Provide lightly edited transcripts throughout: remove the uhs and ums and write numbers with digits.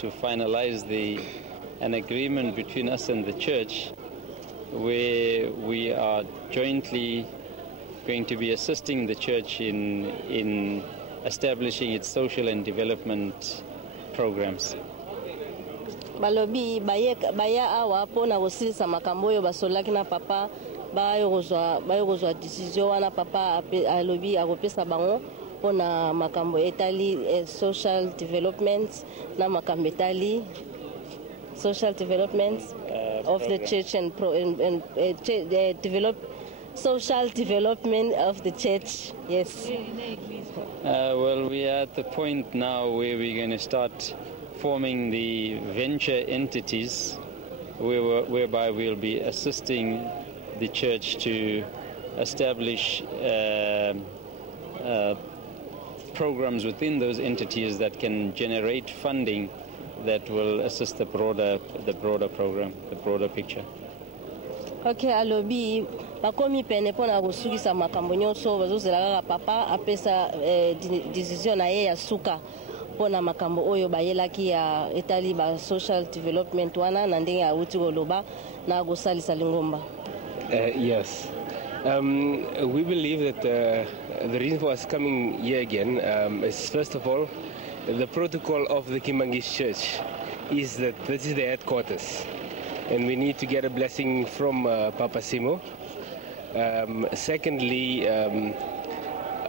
to finalize an agreement between us and the church where we are jointly going to be assisting the church in establishing its social and development programs. Balobi baya awa pona kosilisa makambo oyo basolaki na papa bayo kozwa decision wana papa alobi akopesa bango pona makambo etali social development na makambo etali social development of the church and develop social development of the church. Yes. Well, we are at the point now where we're going to start forming the venture entities whereby we'll be assisting the church to establish programs within those entities that can generate funding that will assist the broader program, the broader picture. Okay, alobi bakomi pene pona kusukisa makambo nyonso bazozela papa apesa decision na ye ya suka pona makambo oyo bayelaki ya etali ba social development wana na ndenge ya uti koloba na kosalisa lingomba. Yes. We believe that the reason for us coming here again is, first of all, the protocol of the Kimbangist Church is that this is the headquarters, and we need to get a blessing from Papa Simo. Secondly,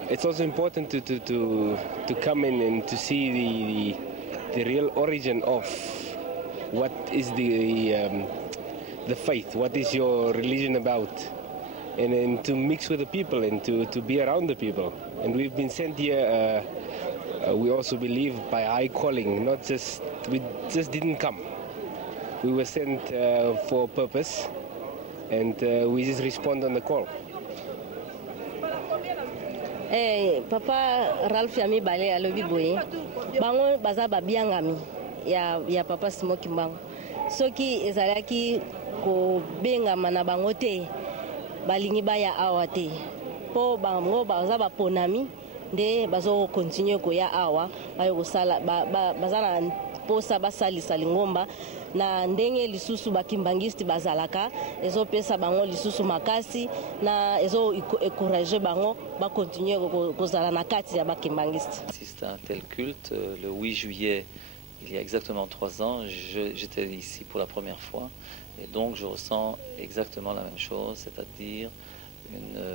it's also important to come in and to see the real origin of what is the faith, what is your religion about, and to mix with the people and to be around the people. And we've been sent here, we also believe, by high calling, we just didn't come. We were sent for a purpose, and we just respond on the call. Papa Ralph Yami Bale alobi boye bango baza babiangami ya Papa Simo Kimbangu soki ezalaki ko bengama na bango te balingi baya awa te po bango baza baponami nde bazo continue ko ya awa bayo kosala baza na posa basalisa lingomba na ndenge lisusu bakimbangisti bazalaka ezopesa bango lisusu makasi na ezo encourager bango ba continuer kozala na kati ya bakimbangisti. C'est un tel culte le 8 juillet il y a exactement 3 ans, j'étais ici pour la première fois et donc je ressens exactement la même chose, c'est-à-dire une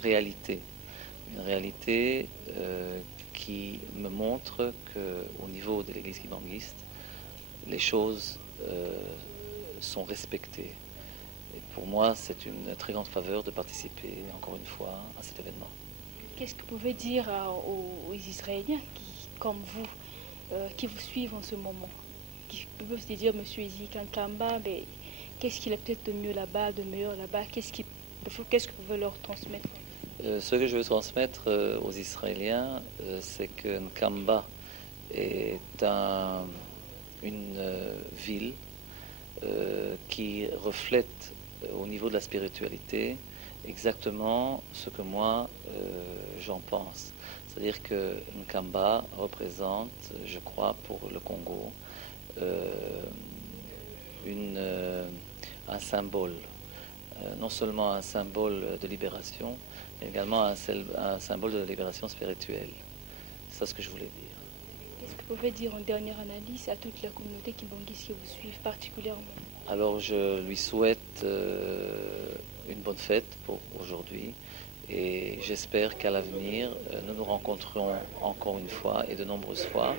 réalité qui me montre qu'au niveau de l'église kimbangiste, les choses sont respectées. Et pour moi, c'est une très grande faveur de participer, encore une fois, à cet événement. Qu'est-ce que vous pouvez dire aux Israéliens comme vous, qui vous suivent en ce moment, qui peuvent se dire, Monsieur Izzy Kankamba, qu'est-ce qu'il est peut-être de mieux là-bas, de meilleur là-bas, qu'est-ce que vous pouvez leur transmettre? Ce que je veux transmettre aux Israéliens, c'est que Nkamba est une ville qui reflète au niveau de la spiritualité exactement ce que moi j'en pense. C'est-à-dire que Nkamba représente, je crois, pour le Congo, un symbole. Non seulement un symbole de libération, mais également un symbole de libération spirituelle. C'est ça ce que je voulais dire. Qu'est-ce que vous pouvez dire en dernière analyse à toute la communauté kimbangiste qui vous suit particulièrement? Alors je lui souhaite une bonne fête pour aujourd'hui et j'espère qu'à l'avenir nous nous rencontrerons encore une fois et de nombreuses fois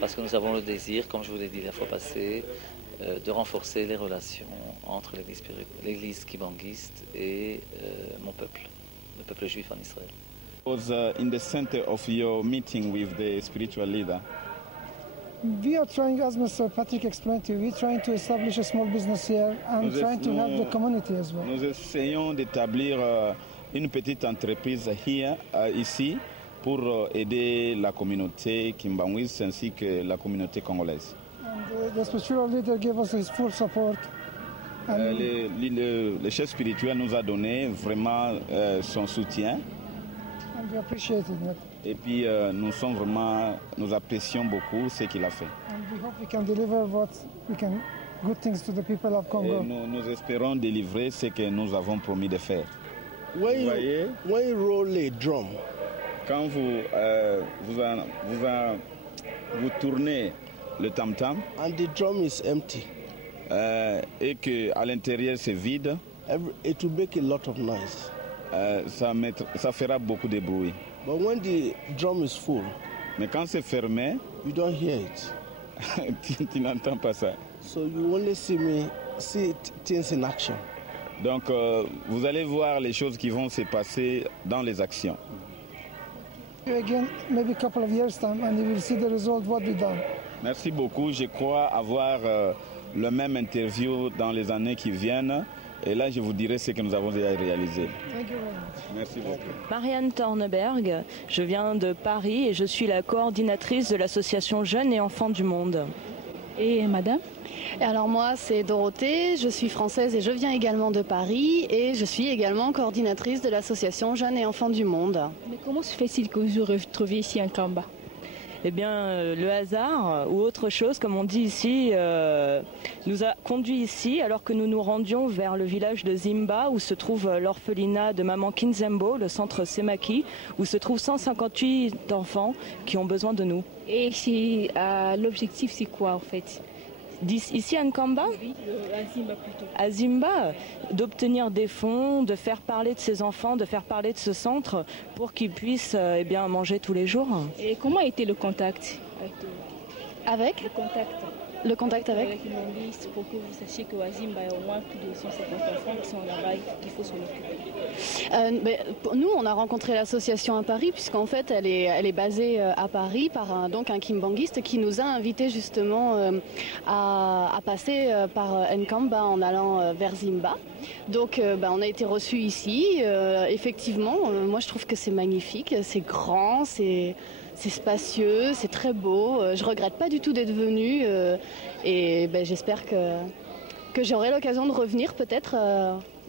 parce que nous avons le désir, comme je vous l'ai dit la fois passée, de renforcer les relations entre l'église kimbangiste et mon peuple, le peuple juif en Israël. Was in the center of your meeting with the spiritual leader? We are trying, as Mr. Patrick explained to you, we're trying to establish a small business here and trying to help the community as well. Nous essayons d'établir une petite entreprise ici pour aider la communauté kimbangwise ainsi que la communauté congolaise. And the spiritual leader gave us his full support. Le chef spirituel nous a donné vraiment son soutien. And We appreciate it. Et puis nous apprécions beaucoup ce qu'il a fait. And we hope we can deliver good things to the people of Congo. Et nous espérons délivrer ce que nous avons promis de faire. When you roll a drum, quand vous tournez le tam-tam, and the drum is empty, et qu'à l'intérieur c'est vide, it will make a lot of noise. Ça fera beaucoup de bruit. But when the drum is full, mais quand c'est fermé, you don't hear it. tu n'entends pas ça. So you only see things in action. Donc vous allez voir les choses qui vont se passer dans les actions. Again, maybe a couple of years time, and you will see the result what we done. Merci beaucoup. Je crois avoir le même interview dans les années qui viennent. Et là, je vous dirai ce que nous avons déjà réalisé. Merci beaucoup. Marianne Torneberg, je viens de Paris et je suis la coordinatrice de l'association Jeunes et Enfants du Monde. Et madame? Et alors moi, c'est Dorothée, je suis française et je viens également de Paris et je suis également coordinatrice de l'association Jeunes et Enfants du Monde. Mais comment se fait-il que vous vous retrouviez ici à Nkamba? Eh bien, le hasard ou autre chose, comme on dit ici, nous a conduits ici alors que nous nous rendions vers le village de Zimba où se trouve l'orphelinat de Maman Kinzembo, le centre Semaki, où se trouvent 158 enfants qui ont besoin de nous. Et l'objectif, c'est quoi en fait? Ici à Nkamba? Oui, à Zimba plutôt. À Zimba, d'obtenir des fonds, de faire parler de ces enfants, de faire parler de ce centre pour qu'ils puissent manger tous les jours. Et comment a été le contact avec Le contact avec une liste pour que vous sachiez qu'à Zimba, il y a au moins plus de 150 enfants qui sont là-bas et qu'il faut s'en occuper. Nous, on a rencontré l'association à Paris, puisqu'en fait, elle est basée à Paris par un kimbanguiste qui nous a invités justement à passer par Nkamba en allant vers Zimba. Donc, on a été reçus ici. Effectivement, moi, je trouve que c'est magnifique, c'est grand, c'est spacieux, c'est très beau. Je regrette pas du tout d'être venue et j'espère que j'aurai l'occasion de revenir peut-être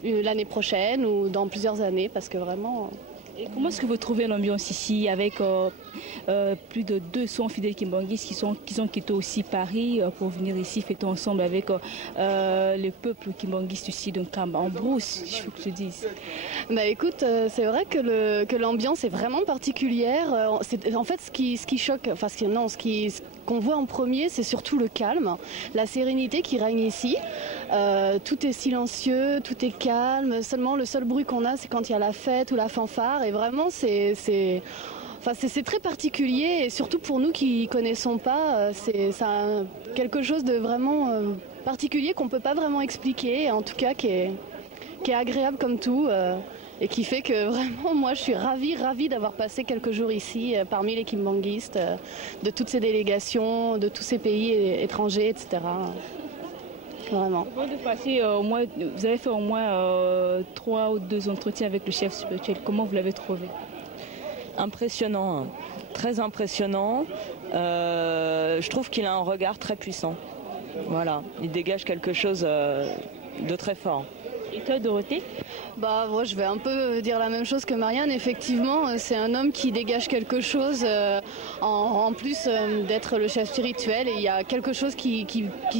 l'année prochaine ou dans plusieurs années parce que vraiment... Et comment est-ce que vous trouvez l'ambiance ici avec plus de 200 fidèles kimbanguistes qui ont quitté aussi Paris pour venir ici fêter ensemble avec le peuple kimbanguiste ici de Nkamba, en brousse, il faut que je dise. Écoute, c'est vrai que l'ambiance est vraiment particulière. En fait, ce qui choque, ce qu'on voit en premier, c'est surtout le calme, la sérénité qui règne ici. Tout est silencieux, tout est calme. Seulement, le seul bruit qu'on a, c'est quand il y a la fête ou la fanfare. Et vraiment, c'est très particulier. Et surtout pour nous qui connaissons pas, c'est quelque chose de vraiment particulier qu'on peut pas vraiment expliquer. En tout cas, qui est agréable comme tout. Et qui fait que vraiment, moi, je suis ravie d'avoir passé quelques jours ici parmi les kimbanguistes, de toutes ces délégations, de tous ces pays étrangers, etc. Vraiment. Vous avez fait au moins 3 ou 2 entretiens avec le chef spirituel. Comment vous l'avez trouvé? Impressionnant, très impressionnant. Je trouve qu'il a un regard très puissant. Voilà, il dégage quelque chose de très fort. Et toi, Dorothée? Moi, je vais un peu dire la même chose que Marianne. Effectivement, c'est un homme qui dégage quelque chose en plus d'être le chef spirituel. Et il y a quelque chose qui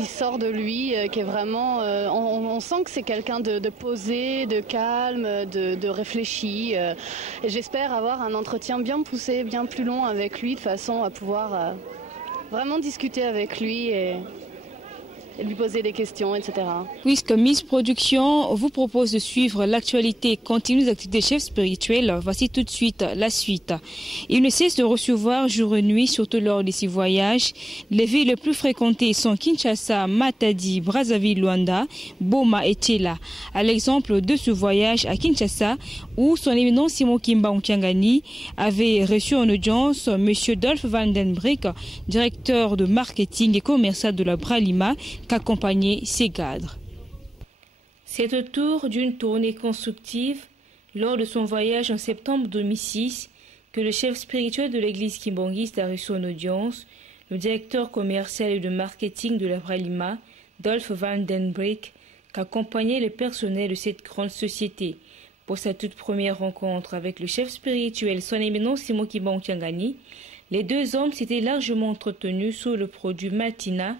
sort de lui, qui est vraiment... on sent que c'est quelqu'un de posé, de calme, de réfléchi. Et j'espère avoir un entretien bien poussé, bien plus long avec lui, de façon à pouvoir vraiment discuter avec lui et lui poser des questions, etc. Puisque Miss Production vous propose de suivre l'actualité continue des activités chefs spirituels, voici tout de suite la suite. Il ne cesse de recevoir jour et nuit, surtout lors de ses voyages. Les villes les plus fréquentées sont Kinshasa, Matadi, Brazzaville, Luanda, Boma et Tchela. À l'exemple de ce voyage à Kinshasa, où son éminence Simon Kimba Ontiangani avait reçu en audience M. Dolph Van Den Brick, directeur de marketing et commercial de la Bralima, qu'accompagnaient ses cadres. C'est autour d'une tournée constructive lors de son voyage en septembre 2006 que le chef spirituel de l'église kimbanguiste a reçu en audience le directeur commercial et de marketing de la Bralima, Dolph Van Den Brick, qu'accompagnaient les personnels de cette grande société. Pour sa toute première rencontre avec le chef spirituel Son Éminence Simon Kimbangu Tiangani, les deux hommes s'étaient largement entretenus sur le produit Maltina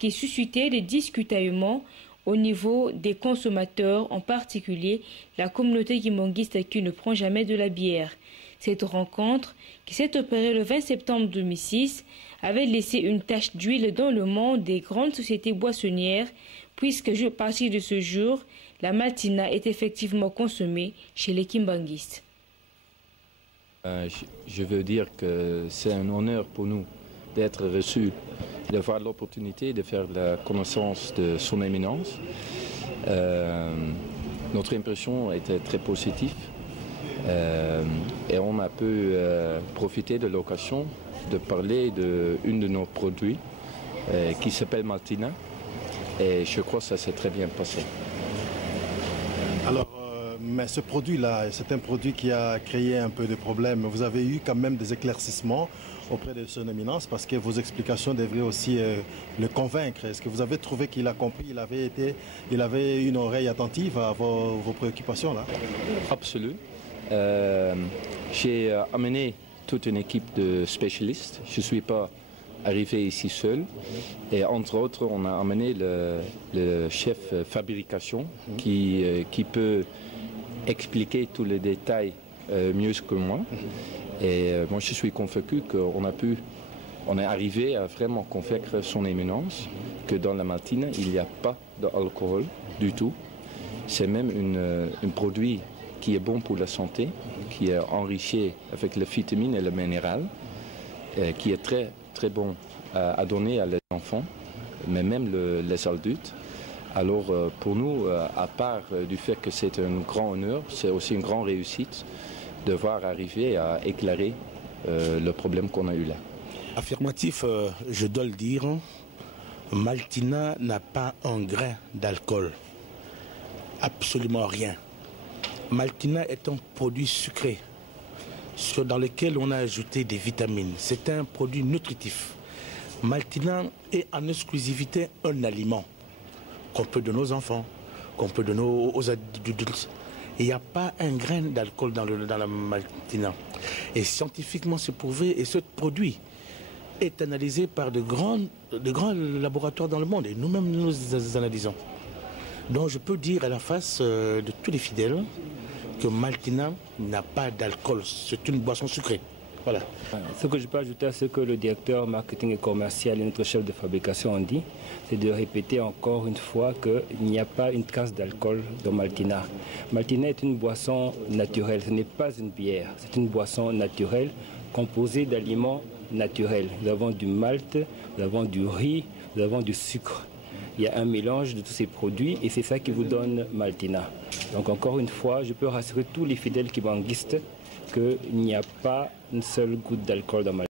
qui suscitait des discutaillements au niveau des consommateurs, en particulier la communauté kimbanguiste qui ne prend jamais de la bière. Cette rencontre, qui s'est opérée le 20 septembre 2006, avait laissé une tache d'huile dans le monde des grandes sociétés boissonnières, puisque à partir de ce jour, la Maltina est effectivement consommée chez les kimbanguistes. Je veux dire que c'est un honneur pour nous d'être reçus, d'avoir l'opportunité de faire la connaissance de Son Éminence. Notre impression était très positive et on a pu profiter de l'occasion de parler d'un de nos produits qui s'appelle Maltina et je crois que ça s'est très bien passé. Alors, mais ce produit-là, c'est un produit qui a créé un peu de problèmes. Vous avez eu quand même des éclaircissements auprès de Son Éminence parce que vos explications devraient aussi le convaincre. Est-ce que vous avez trouvé qu'il a compris, il avait une oreille attentive à vos préoccupations là? Absolument. J'ai amené toute une équipe de spécialistes. Je ne suis pas arrivé ici seul. Et entre autres, on a amené le chef fabrication qui peut expliquer tous les détails mieux que moi. Et moi, je suis convaincu qu'on est arrivé à vraiment convaincre Son Éminence que dans la Maltina, il n'y a pas d'alcool du tout. C'est même un produit qui est bon pour la santé, qui est enrichi avec les vitamines et les minéraux, qui est très, très bon à donner à les enfants, mais même les adultes. Alors pour nous, à part du fait que c'est un grand honneur, c'est aussi une grande réussite de voir arriver à éclairer le problème qu'on a eu là. Affirmatif, je dois le dire, Maltina n'a pas un grain d'alcool, absolument rien. Maltina est un produit sucré dans lequel on a ajouté des vitamines. C'est un produit nutritif. Maltina est en exclusivité un aliment qu'on peut donner aux enfants, qu'on peut donner aux adultes. Il n'y a pas un grain d'alcool dans la Maltina. Et scientifiquement, c'est prouvé. Et ce produit est analysé par de grands laboratoires dans le monde. Et nous-mêmes, nous analysons. Donc je peux dire à la face de tous les fidèles que Maltina n'a pas d'alcool. C'est une boisson sucrée. Voilà. Ce que je peux ajouter à ce que le directeur marketing et commercial et notre chef de fabrication ont dit, c'est de répéter encore une fois qu'il n'y a pas une trace d'alcool dans Maltina. Maltina est une boisson naturelle, ce n'est pas une bière, c'est une boisson naturelle composée d'aliments naturels. Nous avons du malt, nous avons du riz, nous avons du sucre. Il y a un mélange de tous ces produits et c'est ça qui vous donne Maltina. Donc encore une fois, je peux rassurer tous les fidèles kimbanguistes qu'il n'y a pas une seule goutte d'alcool dans Maltina.